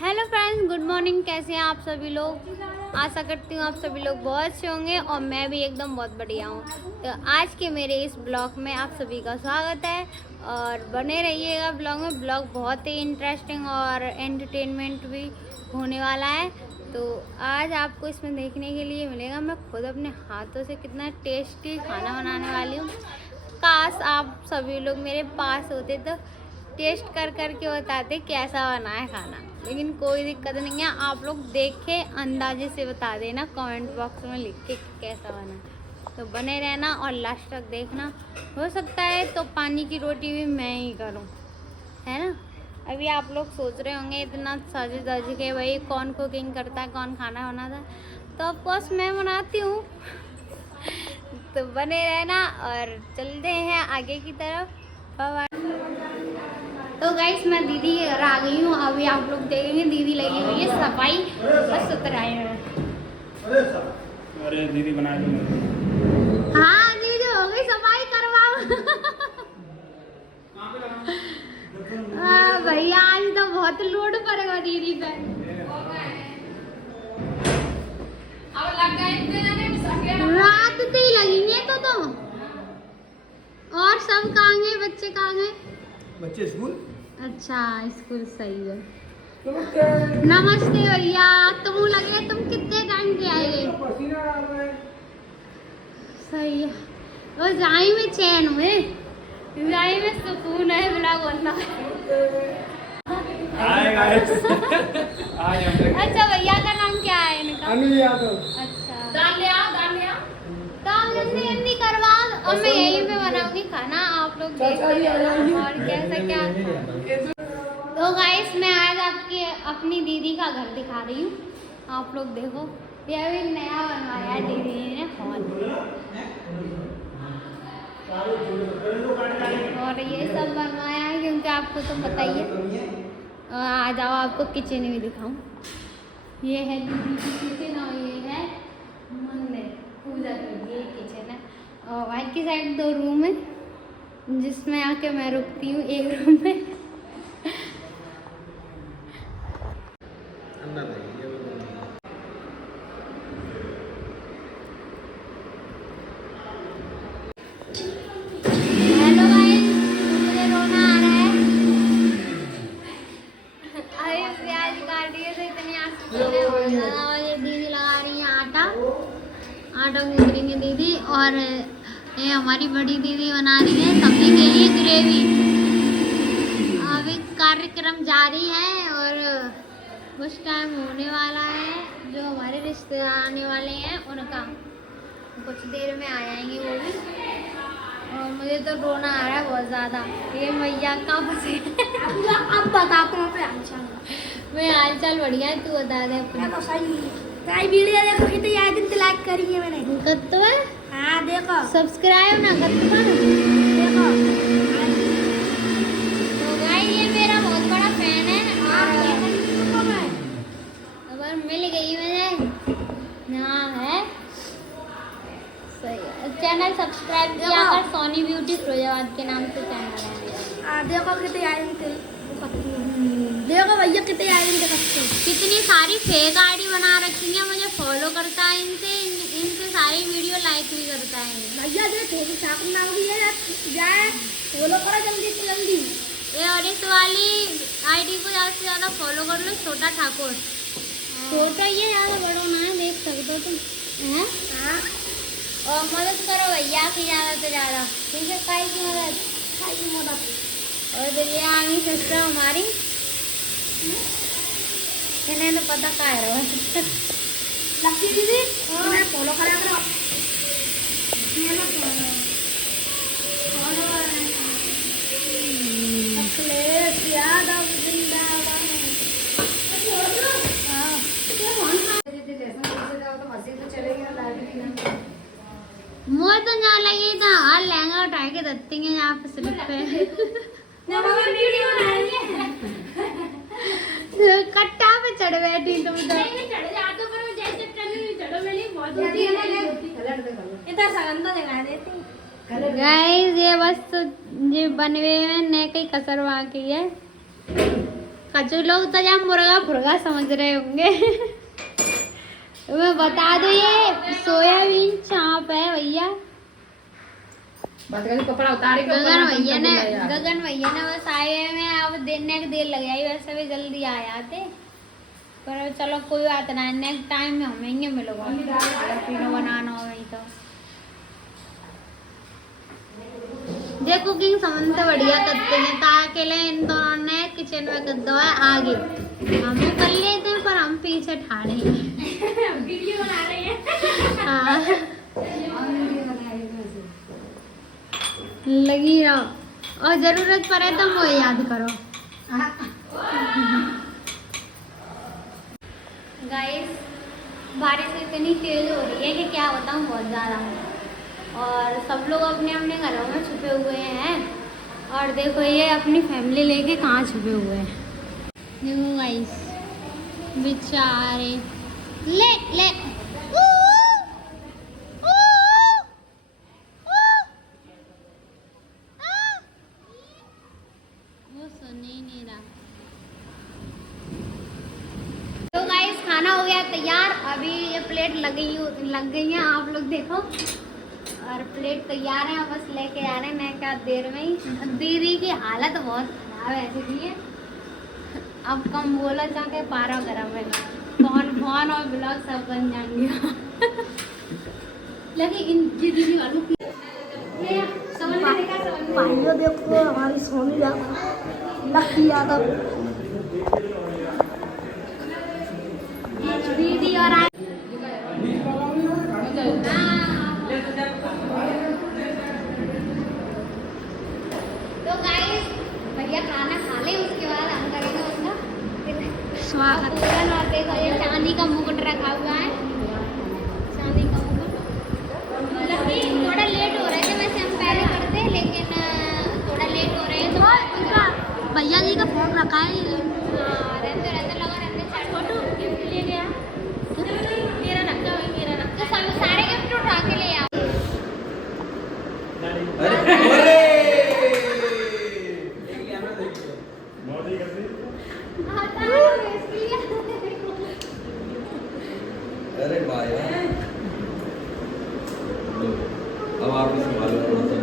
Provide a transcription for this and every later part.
Hello friends, good morning. कैसे हैं आप सभी लोग? आशा करती हूँ आप सभी लोग बहुत अच्छे होंगे और मैं भी एकदम बहुत बढ़िया हूँ। तो आज के मेरे इस ब्लॉग में आप सभी का स्वागत है और बने रहिएगा ब्लॉग में। ब्लॉग बहुत ही इंटरेस्टिंग और एंटरटेनमेंट भी होने वाला है। तो आज आपको इसमें देखने के लिए मिलेगा मैं खुद अपने हाथों से कितना टेस्टी खाना बनाने वाली हूँ। काश आप सभी लोग मेरे पास होते तो टेस्ट कर करके बताते कैसा बना है खाना, लेकिन कोई दिक्कत नहीं है। आप लोग देख के अंदाजे से बता देना कमेंट बॉक्स में लिख के कैसा बना है। तो बने रहना और लास्ट तक देखना। हो सकता है तो पानी की रोटी भी मैं ही करूं, है ना। अभी आप लोग सोच रहे होंगे इतना सज धज के भाई कौन कुकिंग करता है, कौन खाना बनाता है। तो ऑफकोर्स मैं बनाती हूँ। तो बने रहना और चलते हैं आगे की तरफ। बाय। तो गाइस मैं दीदी के घर आ गई हूँ। अभी आप लोग देखेंगे दीदी लगी हुई है सफाई और सुथराई में। अरे दीदी बना दी। हाँ दीदी हो गई सफाई करवाओ। भैया आज तो बहुत लोड पड़ेगा दीदी पे। रात से ही लगेंगे तो और सब कहाँ गए? बच्चे कहाँ गए? बच्चे स्कूल। अच्छा स्कूल, सही है। नमस्ते भैया, तुम लगे तुम कितने टाइम के आए? सही है। और जाई में चैन हुए, जाई में सुकून है बिना बोलना। अच्छा भैया का नाम क्या है इनका? अनु यादव। अच्छा दाल ले आओ, दाल जल्दी करवा और मैं यहीं पे बनाऊंगी खाना। आप लोग देख और कैसा क्या। तो गाइस मैं आज आपकी अपनी दीदी का घर दिखा रही हूँ। आप लोग देखो, ये भी नया बनवाया है दीदी ने हॉल, और ये सब बनवाया है क्योंकि आपको तो पता ही है। आ जाओ आपको किचन भी दिखाऊं। ये है दीदी की किचन और ये है मंदिर पूजा के लिए किचन है। और बाहर की साइड 2 रूम है जिसमें आके मैं रुकती हूँ एक रूम में। हेलो गाइस, मुझे रोना आ रहा है। अरे प्याज काट दिए थे इतनी आंसू चले हो ज़्यादा। और ये दीदी लगा रही है आटा गूंथ रही है दीदी। और ये हमारी बड़ी दीदी बना रही है सब्जी के लिए ग्रेवी। अभी कार्यक्रम जारी है और कुछ टाइम होने वाला है। जो हमारे रिश्तेदार आने वाले हैं उनका कुछ देर में आ जाएंगे वो भी। और मुझे तो रोना आ रहा है बहुत ज़्यादा। ये मैया कहाँ फंसे? अब बता पे हालचाल। मैं हालचाल बढ़िया है, तू बता दे अपनी। तो सही वीडियो देखो कितनी आए दिन लाइक करी है मैंने। कत्तो है? हाँ देखो। सब्सक्राइब ना कत्तो ना देखो। तो गाइस ये मेरा बहुत बड़ा फैन है और अगर मिल गई मुझे यहाँ है। सही है। चैनल सब्सक्राइब किया कर, सोनी ब्यूटी फिरोजाबाद के नाम से चैनल है। देखो कितने आए थे, देखो भैया कितने आए थे। कितनी सारी फेक आईडी बना रखी है, मुझे फॉलो करता है इनसे सारी वीडियो लाइक भी करता है भैया। जो नाम भी है जाए फॉलो करो जल्दी से जल्दी। ये और इस वाली आईडी को ज़्यादा से ज़्यादा फॉलो कर लो, छोटा ठाकुर। छोटा ये ज़्यादा बड़ा ना है, देख सकते हो तुम हैं। हाँ और मदद करो भैया की ज़्यादा से ज़्यादा, ठीक है। काई की मदद। और ये आ गई सिस्टर हमारी, इन्हें तो पता का है लक्की दीदी फॉलो करा करो। मोर तो जा लगी था और लहंगा उठा के दत्ती है यहाँ पे स्लिप पे। कट्टा पे चढ़ बैठी तुम तो। चढ़ जाते पर मैं जैसे चढ़ो मेरी बहुत होती है। इतना सगंदा दिखा देती। गाइस ये बस ये बनवे में ने कई कसर बाकी है। कचू लोग तो जहाँ मुर्गा फुर्गा समझ रहे होंगे। मैं बता दूं ये सोयाबीन चाप है भैया। कपड़ा उतारे गगन भैया ने बस आए हुए में अब देने की देर लग जाएगी, वैसे भी जल्दी आ जाते पर चलो कोई बात ना, नेक्स्ट टाइम में हमें मिलोगा पीनो बनाना हो वही तो। ये कुकिंग समझ तो बढ़िया करते हैं ताकि इन दोनों ने किचन में कर दो है आगे, हम कर लेते हैं पर हम पीछे ठाड़े वीडियो बना रहे हैं। हाँ लगी रहो और जरूरत पड़े तो मुझे याद करो। गाइस बारिश इतनी तेज हो रही है कि क्या बताऊं, बहुत ज़्यादा, और सब लोग अपने अपने घरों में छुपे हुए हैं और देखो ये अपनी फैमिली लेके कहाँ छुपे हुए हैं। देखो गाइस बेचारे ले ले वो सुन ही नहीं रहा। तो गाइस खाना हो गया तैयार, अभी ये प्लेट लग गई है, आप लोग देखो, और प्लेट तैयार है, बस लेके आ रहे हैं मैं क्या देर में ही। दीदी की हालत बहुत खराब है ऐसे की, अब कम बोला जाके पारा गरम है, फोन और ब्लॉग सब बन जाएंगे। लेकिन इन दीदी वालों की भाइयों देखो हमारी सोनी लकी यादव दीदी और तो गाइस भैया खाना खा ले, उसके बाद हम करेंगे उसका स्वागत। और देखो ये चांदी का मुकुट रखा हुआ है, चांदी का मुकुट। थोड़ा लेट हो रहा है, वैसे हम पहले करते लेकिन थोड़ा लेट हो रहे हैं तो भैया जी का फोन रखा है। रहते रहते लगा रहते फोटो गिफ्ट ले गया, मेरा रखा हुआ मेरा रखा, तो सब सारे गिफ्ट उठा के ले आओ। अरे भाई अब आप ही संभालो थोड़ा सा।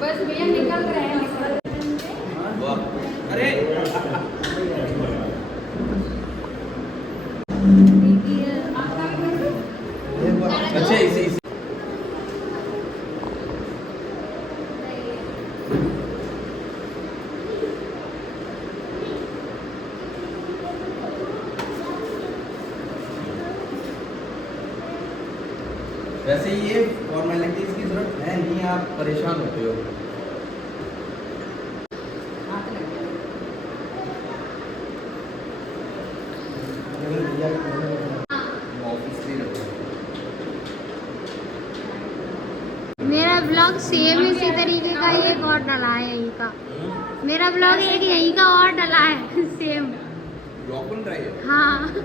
बस भैया निकल रहे हैं। अरे अच्छा इसी वैसे ये फॉर्मेलिटीज की जरूरत है नहीं, आप परेशान होते हो। मेरा ब्लॉग सेम इसी तरीके का एक और डला है यहीं का, मेरा ब्लॉग एक यहीं का और डला है सेम। ब्लॉग बन रहा है। हाँ तो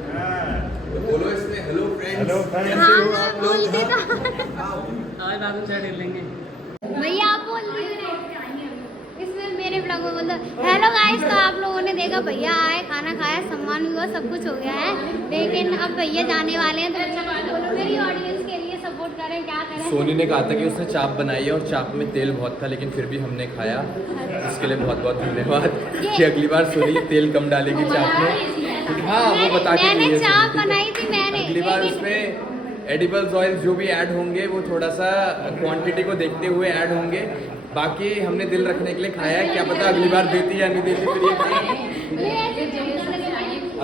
बोलो इसमें हेलो फ्रेंड्स। Hello friends. हाँ मैं बोलती तो आज बाबू चाय लेंगे भैया आप बोल दीजिए इसमें मेरे ब्लॉग में बोल दो हेलो गाइस। तो आप लोगों ने देखा भैया आए, खाना खाया, सम्मान हुआ, सब कुछ हो गया है, लेकिन अब भैया जाने वाले हैं तो बोलो मेरी ऑडियंस के लिए सपोर्ट करें, क्या करें। सोनी ने कहा था कि उसने चाप बनाई है और चाप में तेल बहुत था, लेकिन फिर भी हमने खाया, इसके लिए बहुत बहुत धन्यवाद। कि अगली बार सोनी तेल कम डालेगी चाप में। हाँ वो बता के गई है चाप सोनी। बनाई थी मैंने, अगली बार उसमें एडिबल्स ऑयल जो भी ऐड होंगे वो थोड़ा सा क्वांटिटी को देखते हुए ऐड होंगे, बाकी हमने दिल रखने के लिए खाया है, क्या पता अगली बार देती या नहीं देती फिर ये खाया।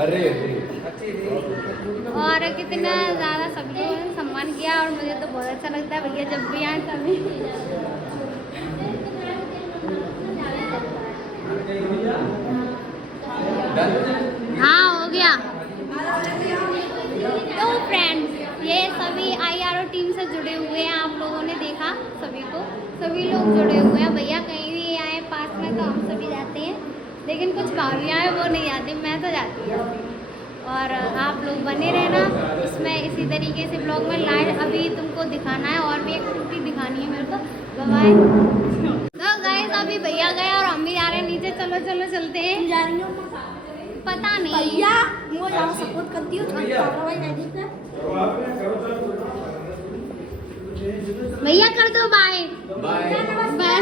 अरे और कितना ज़्यादा सब लोगों ने सम्मान किया और मुझे तो बहुत अच्छा लगता है भैया जब भी आए तभी। हाँ हो गया। तो फ्रेंड्स ये सभी IRO टीम से जुड़े हुए हैं, आप लोगों ने देखा सभी लोग जुड़े हुए हैं। भैया कहीं भी आए पास में तो हम सभी जाते हैं, लेकिन कुछ भाभियाँ हैं वो नहीं जाती, मैं तो जाती हूँ। और आप लोग बने रहना इसमें, इसी तरीके से ब्लॉग में लाइव अभी तुमको दिखाना है और भी एक छुट्टी दिखानी है मेरे को। बाय। तो गाइस अभी भैया गए और हम भी जा रहे हैं नीचे। चलो चलो चलते हैं। जा रही हूँ पता नहीं भैया, मुझे ज़्यादा सपोर्ट करती हूँ। भाई नहीं पे भैया कर दो बाय बाय बाय।